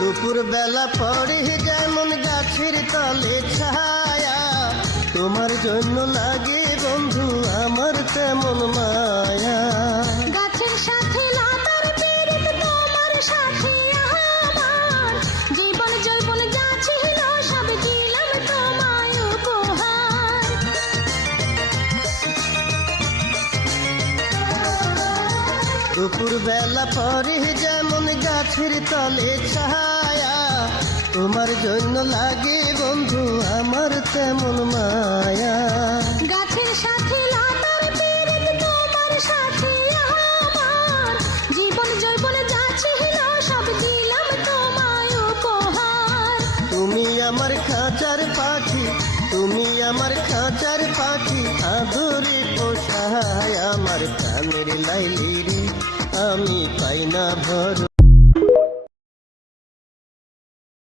দুপুর বেলা পড়ে যেমন গাছের তলে ছায়া, তোমার জন্য লাগে বন্ধু আমার তেমন মায়া। গাছের সাথে লতার পীড়িত, তোমার সাথে আমার জীবন যৌবন যা ছিল সব দিলাম তোমায় উপহার। দুপুর বেলা পরে যেমন গাছের তলে ছায়া, তোমার জন্য লাগে বন্ধু আমার তেমন মায়া। গাছের সাথে লতার পীড়িত, তোমার সাথে আমার জীবন যৌবন যা ছিল সব দিলাম তোমায় উপহার। তুমি আমার খাঁচার পাখি, তুমি আমার খাঁচার পাখি, আদরে পোষায় আমার প্রাণের লাইলি রে, আমি পাই না ভরসা।